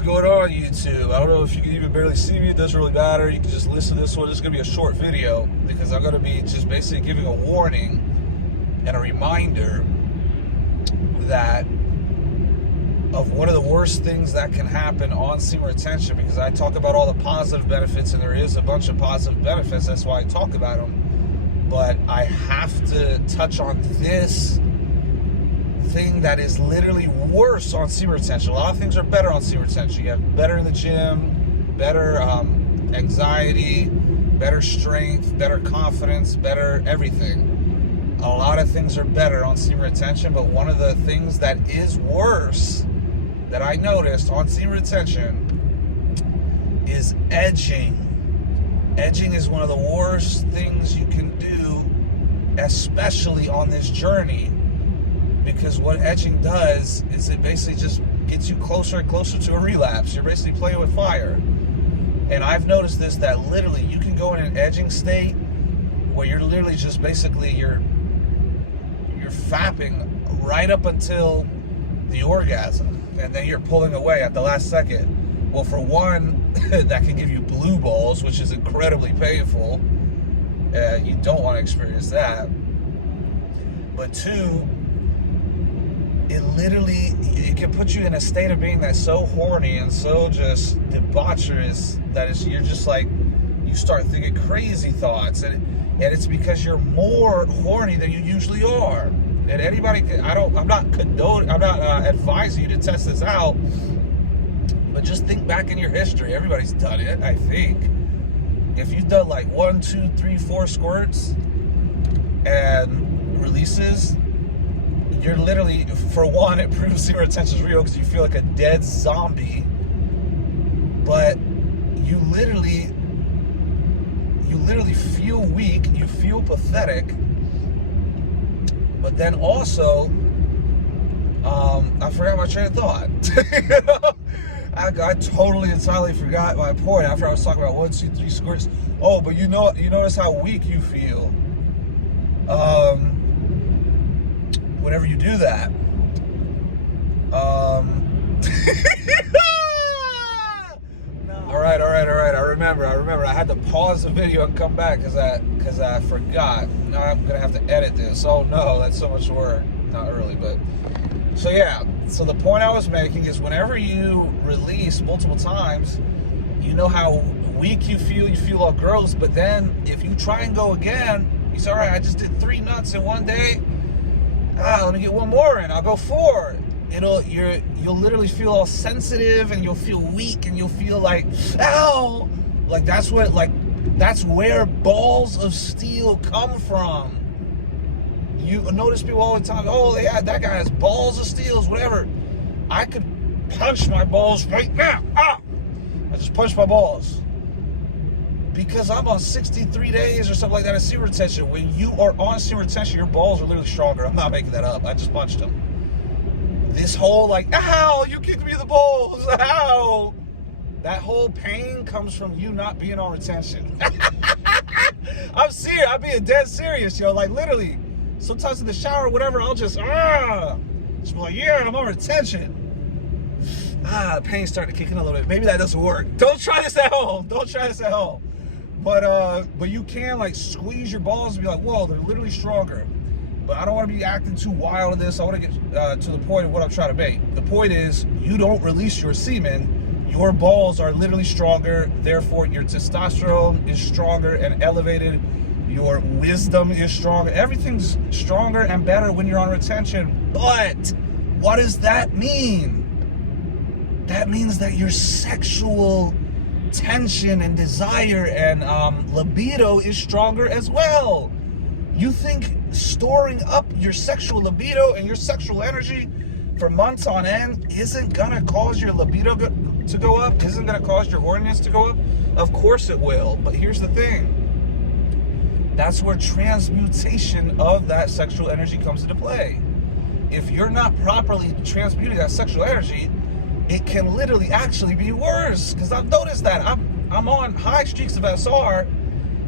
What's going on, YouTube? I don't know if you can even barely see me. It doesn't really matter. You can just listen to this one. This is going to be a short video because I'm going to be just basically giving a warning and a reminder that of one of the worst things that can happen on semen retention, because I talk about all the positive benefits, and there is a bunch of positive benefits. That's why I talk about them. But I have to touch on this thing that is literally worse on semen retention. A lot of things are better on semen retention. You have better in the gym, better anxiety, better strength, better confidence, better everything. A lot of things are better on semen retention, but one of the things that is worse that I noticed on semen retention is edging. Edging is one of the worst things you can do, especially on this journey. Because what edging does is it basically just gets you closer and closer to a relapse. You're basically playing with fire. And I've noticed this, that literally you can go in an edging state where you're literally just basically you're fapping right up until the orgasm, and then you're pulling away at the last second. Well, for one, that can give you blue balls, which is incredibly painful. You don't want to experience that. But two, it can put you in a state of being that's so horny and so just debaucherous that you're just like, you start thinking crazy thoughts, and it's because you're more horny than you usually are. And anybody, I'm not advising you to test this out, but just think back in your history. Everybody's done it, I think. If you've done like 1, 2, 3, 4 squirts and releases, you're literally, for one, it proves semen retention is real because you feel like a dead zombie. But you literally feel weak, you feel pathetic. But then also, I forgot my train of thought. I totally entirely forgot my point after I was talking about 1, 2, 3 squirts. Oh, but you notice how weak you feel whenever you do that. All right. I remember. I had to pause the video and come back because I forgot. Now I'm gonna have to edit this. Oh no, that's so much work. Not really, but so yeah. So the point I was making is, whenever you release multiple times, you know how weak you feel all gross. But then if you try and go again, you say, all right, I just did 3 nuts in one day. Let me get 1 more in. I'll go 4. You'll literally feel all sensitive, and you'll feel weak, and you'll feel like, ow! Like that's where balls of steel come from. You notice people all the time, oh yeah, that guy has balls of steel, whatever. I could punch my balls right now. I just punched my balls. Because I'm on 63 days or something like that of semen retention. When you are on semen retention, your balls are literally stronger. I'm not making that up. I just punched them. This whole like, ow, you kicked me in the balls, ow. That whole pain comes from you not being on retention. I'm serious. I'm being dead serious, yo. Like literally, sometimes in the shower or whatever, I'll just be like, yeah, I'm on retention. The pain's starting to kick in a little bit. Maybe that doesn't work. Don't try this at home. But you can like squeeze your balls and be like, whoa, they're literally stronger. But I don't want to be acting too wild in this. I want to get to the point of what I'm trying to make. The point is, you don't release your semen. Your balls are literally stronger. Therefore, your testosterone is stronger and elevated. Your wisdom is stronger. Everything's stronger and better when you're on retention. But what does that mean? That means that your sexual tension and desire and libido is stronger as well. You think storing up your sexual libido and your sexual energy for months on end isn't gonna cause your libido to go up? Isn't gonna cause your horniness to go up? Of course it will. But here's the thing. That's where transmutation of that sexual energy comes into play. If you're not properly transmuting that sexual energy, it can literally actually be worse. Because I've noticed that I'm on high streaks of SR,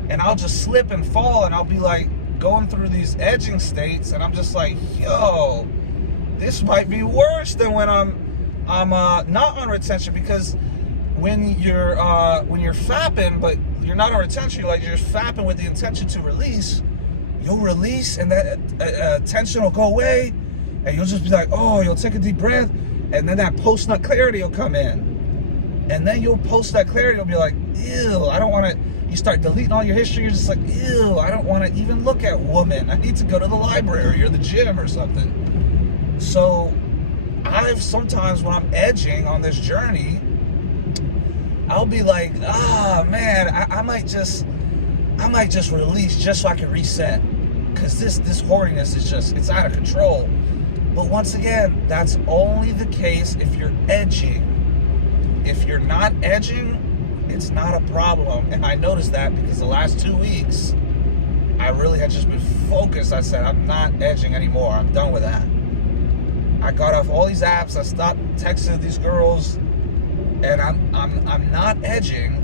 and I'll just slip and fall, and I'll be like going through these edging states, and I'm just like, yo, this might be worse than when I'm I'm not on retention, because when you're fapping, but you're not on retention, like you're fapping with the intention to release, you'll release, and that tension will go away, and you'll just be like, oh, you'll take a deep breath, and then that post-nut clarity will come in, and then you'll post that clarity, you'll be like, ew, I don't want to. You start deleting all your history, you're just like, ew, I don't want to even look at women. I need to go to the library or the gym or something. So I've sometimes, when I'm edging on this journey, I'll be like, man, I might just release just so I can reset, because this horniness is just, it's out of control. But once again, that's only the case if you're edging. If you're not edging, it's not a problem. And I noticed that because the last 2 weeks, I really had just been focused. I said, I'm not edging anymore. I'm done with that. I got off all these apps. I stopped texting these girls, and I'm not edging.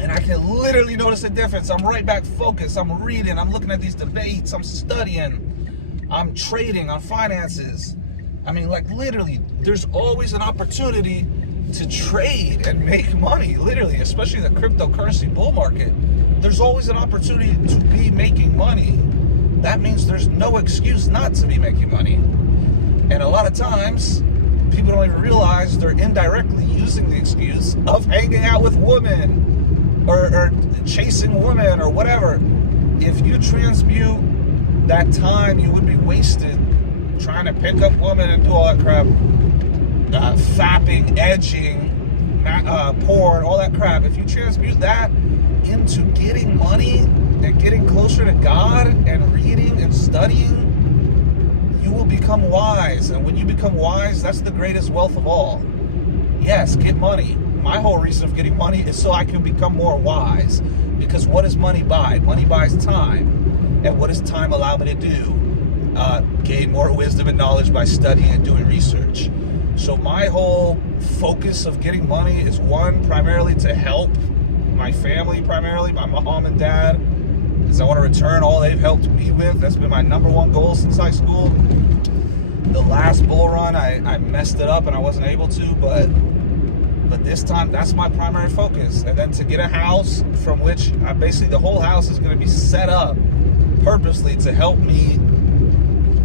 And I can literally notice a difference. I'm right back focused. I'm reading. I'm looking at these debates. I'm studying. I'm trading on finances. I mean, like, literally, there's always an opportunity to trade and make money, literally, especially the cryptocurrency bull market. There's always an opportunity to be making money. That means there's no excuse not to be making money. And a lot of times, people don't even realize they're indirectly using the excuse of hanging out with women or chasing women or whatever. If you transmute that time you would be wasted trying to pick up women and do all that crap, fapping, edging, porn, all that crap, if you transmute that into getting money and getting closer to God and reading and studying, you will become wise. And when you become wise, that's the greatest wealth of all. Yes, get money. My whole reason of getting money is so I can become more wise. Because what does money buy? Money buys time. And what does time allow me to do? Gain more wisdom and knowledge by studying and doing research. So my whole focus of getting money is, one, primarily to help my family, primarily my mom and dad, because I want to return all they've helped me with. That's been my number one goal since high school. The last bull run, I messed it up and I wasn't able to, but this time, that's my primary focus. And then to get a house from which basically the whole house is going to be set up purposely to help me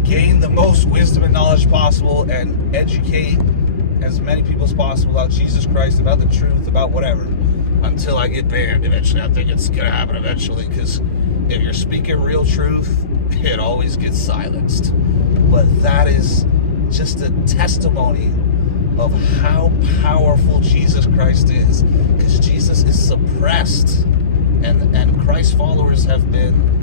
gain the most wisdom and knowledge possible and educate as many people as possible about Jesus Christ, about the truth, about whatever, until I get banned eventually. I think it's going to happen eventually, because if you're speaking real truth, it always gets silenced. But that is just a testimony of how powerful Jesus Christ is, because Jesus is suppressed, and Christ's followers have been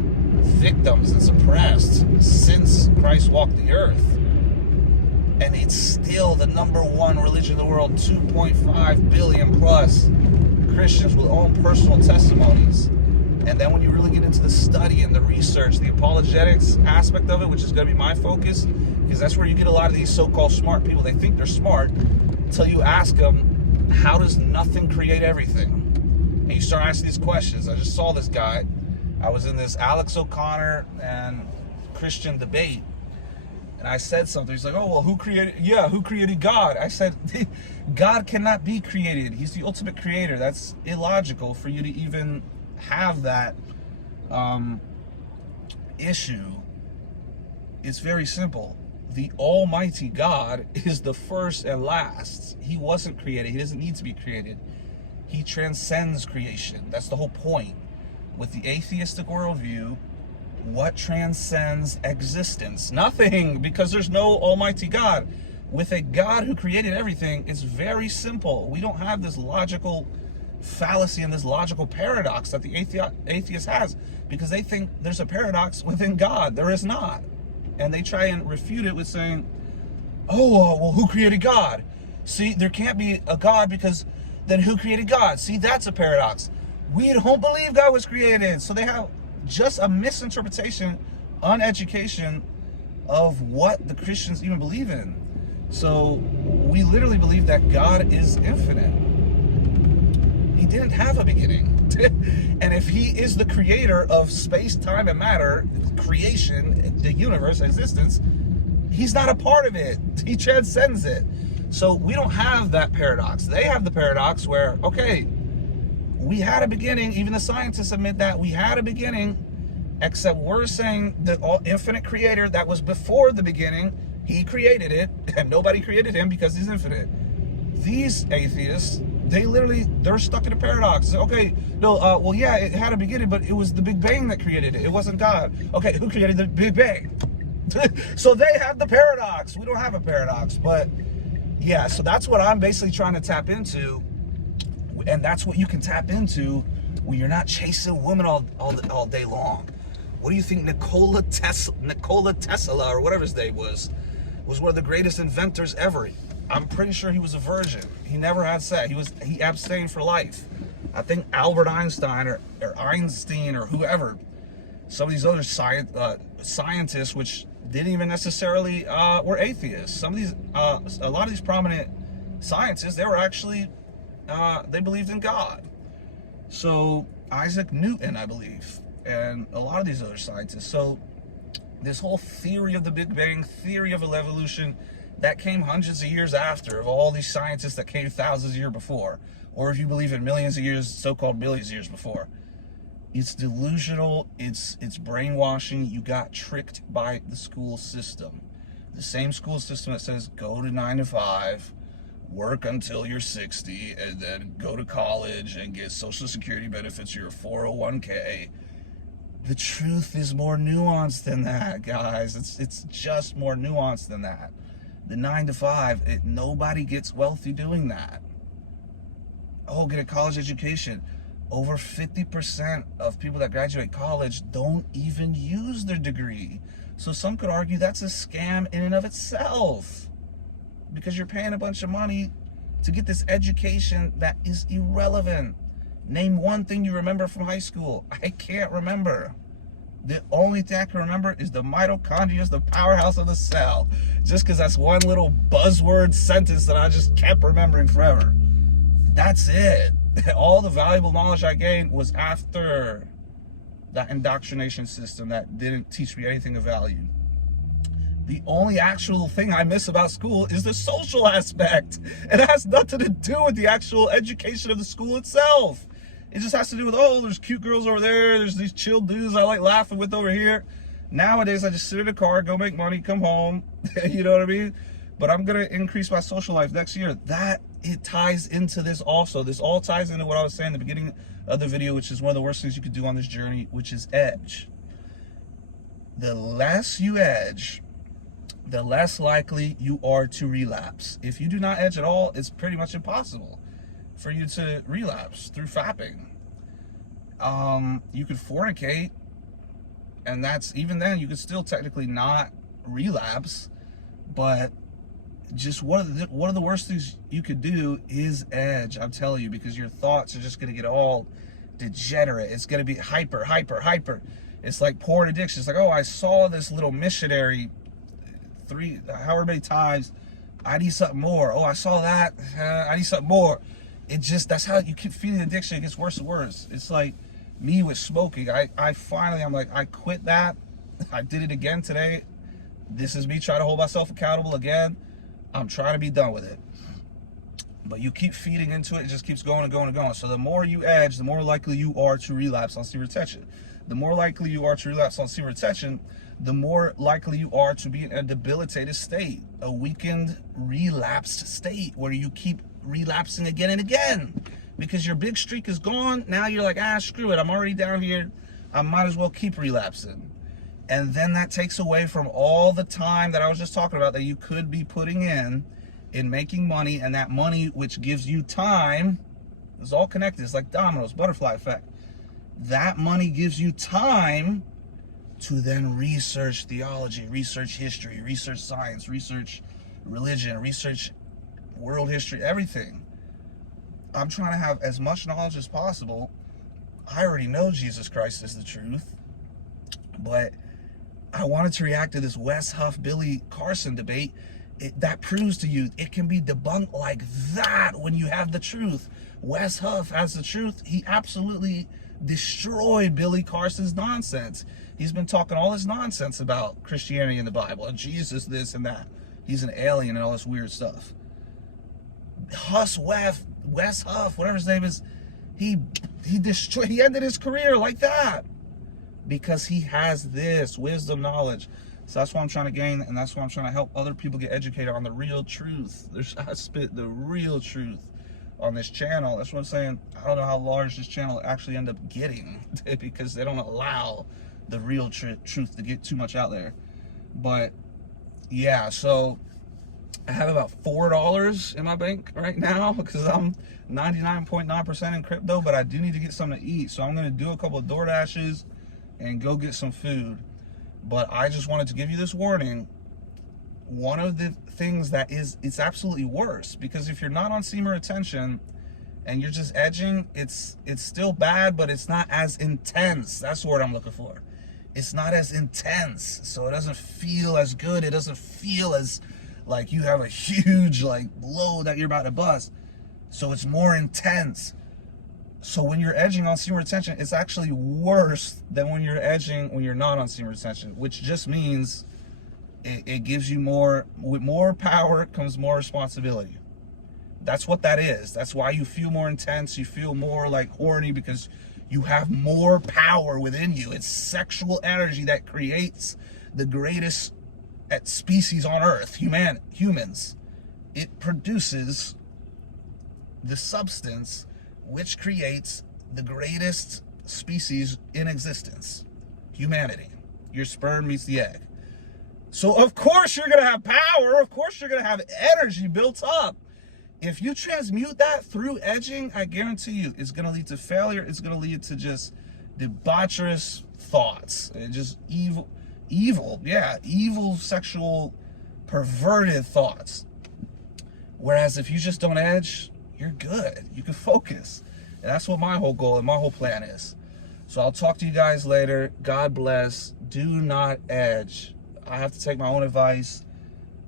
victims and suppressed since Christ walked the earth. And it's still the number one religion in the world. 2.5 billion plus Christians with own personal testimonies. And then when you really get into the study and the research, the apologetics aspect of it, which is going to be my focus, because that's where you get a lot of these so-called smart people. They think they're smart until you ask them, how does nothing create everything? And you start asking these questions. I just saw this guy. I was in this Alex O'Connor and Christian debate, and I said something. He's like, oh, well, who created God? I said, God cannot be created. He's the ultimate creator. That's illogical for you to even have that issue. It's very simple. The Almighty God is the first and last. He wasn't created. He doesn't need to be created. He transcends creation. That's the whole point. With the atheistic worldview, what transcends existence? Nothing, because there's no Almighty God. With a God who created everything, it's very simple. We don't have this logical fallacy and this logical paradox that the atheist has, because they think there's a paradox within God. There is not. And they try and refute it with saying, oh, well, who created God? See, there can't be a God, because then who created God? See, that's a paradox. We don't believe God was created. So they have just a misinterpretation, uneducation of what the Christians even believe in. So we literally believe that God is infinite. He didn't have a beginning. And if he is the creator of space, time, and matter, creation, the universe, existence, he's not a part of it. He transcends it. So we don't have that paradox. They have the paradox where, okay, we had a beginning. Even the scientists admit that we had a beginning, except we're saying the infinite creator that was before the beginning, he created it, and nobody created him because he's infinite. These atheists, they're stuck in a paradox. Okay, no, well, yeah, it had a beginning, but it was the Big Bang that created it. It wasn't God. Okay, who created the Big Bang? So they have the paradox. We don't have a paradox, but yeah, so that's what I'm basically trying to tap into, and that's what you can tap into when you're not chasing women all day long. What do you think Nikola Tesla, or whatever his name was one of the greatest inventors ever? I'm pretty sure he was a virgin. He never had sex. He abstained for life. I think Albert Einstein or Einstein or whoever, some of these other scientists, which didn't even necessarily were atheists. Some of these, a lot of these prominent scientists, they were actually they believed in God. So Isaac Newton, I believe, and a lot of these other scientists. So this whole theory of the Big Bang, theory of evolution, that came hundreds of years after of all these scientists that came thousands of years before, or if you believe in millions of years, so-called millions of years before. It's delusional, it's brainwashing. You got tricked by the school system. The same school system that says go to 9 to 5, work until you're 60, and then go to college and get Social Security benefits, your 401k. The truth is more nuanced than that, guys. It's just more nuanced than that. The 9 to 5, nobody gets wealthy doing that. Oh, get a college education. Over 50% of people that graduate college don't even use their degree. So some could argue that's a scam in and of itself, because you're paying a bunch of money to get this education that is irrelevant. Name one thing you remember from high school. I can't remember. The only thing I can remember is the mitochondria is the powerhouse of the cell. Just because that's one little buzzword sentence that I just kept remembering forever. That's it. All the valuable knowledge I gained was after that indoctrination system that didn't teach me anything of value. The only actual thing I miss about school is the social aspect. It has nothing to do with the actual education of the school itself. It just has to do with, oh, there's cute girls over there, there's these chill dudes I like laughing with over here. Nowadays, I just sit in a car, go make money, come home. You know what I mean? But I'm going to increase my social life next year. It ties into this also. This all ties into what I was saying in the beginning of the video, which is one of the worst things you could do on this journey, which is edge. The less you edge, the less likely you are to relapse. If you do not edge at all, it's pretty much impossible for you to relapse through fapping. You could fornicate, and even then you could still technically not relapse, but just one of the worst things you could do is edge. I'm telling you, because your thoughts are just going to get all degenerate. It's going to be hyper. It's like porn addiction. It's like, oh, I saw this little missionary however many times. I need something more. Oh, I saw that. I need something more. That's how you keep feeling addiction. It gets worse and worse. It's like me with smoking. I'm like, I quit that. I did it again today. This is me trying to hold myself accountable again. I'm trying to be done with it. But you keep feeding into it. It just keeps going and going and going. So the more you edge, the more likely you are to relapse on semen retention. The more likely you are to relapse on semen retention, the more likely you are to be in a debilitated state, a weakened, relapsed state where you keep relapsing again and again because your big streak is gone. Now you're like, screw it. I'm already down here. I might as well keep relapsing. And then that takes away from all the time that I was just talking about that you could be putting in making money, and that money which gives you time is all connected. It's like dominoes, butterfly effect. That money gives you time to then research theology, research history, research science, research religion, research world history, everything. I'm trying to have as much knowledge as possible. I already know Jesus Christ is the truth, but I wanted to react to this Wes Huff, Billy Carson debate. That proves to you it can be debunked like that when you have the truth. Wes Huff has the truth. He absolutely destroyed Billy Carson's nonsense. He's been talking all this nonsense about Christianity and the Bible and Jesus, this and that. He's an alien and all this weird stuff. Wes Huff, whatever his name is, he ended his career like that because he has this wisdom, knowledge. So that's what I'm trying to gain, and that's why I'm trying to help other people get educated on the real truth. I spit the real truth on this channel. That's what I'm saying. I don't know how large this channel actually end up getting because they don't allow the real truth to get too much out there. But yeah, so I have about $4 in my bank right now because I'm 99.9% in crypto, but I do need to get something to eat. So I'm going to do a couple of DoorDashes and go get some food. But I just wanted to give you this warning. One of the things that it's absolutely worse, because if you're not on semen retention and you're just edging, it's still bad, but it's not as intense. That's the word I'm looking for. It's not as intense, so it doesn't feel as good. It doesn't feel as like you have a huge like load that you're about to bust. So it's more intense. So when you're edging on semen retention, it's actually worse than when you're edging when you're not on semen retention, which just means it gives you more, with more power comes more responsibility. That's what that is. That's why you feel more intense. You feel more like horny because you have more power within you. It's sexual energy that creates the greatest species on earth, humans. It produces the substance which creates the greatest species in existence, humanity. Your sperm meets the egg. So of course you're gonna have power, of course you're gonna have energy built up. If you transmute that through edging, I guarantee you it's gonna lead to failure. It's gonna lead to just debaucherous thoughts and just evil, sexual, perverted thoughts. Whereas if you just don't edge, you're good. You can focus. And that's what my whole goal and my whole plan is. So I'll talk to you guys later. God bless. Do not edge. I have to take my own advice.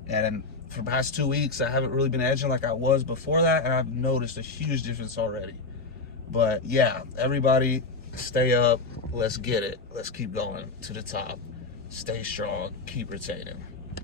And for the past 2 weeks, I haven't really been edging like I was before that. And I've noticed a huge difference already. But yeah, everybody stay up. Let's get it. Let's keep going to the top. Stay strong. Keep retaining.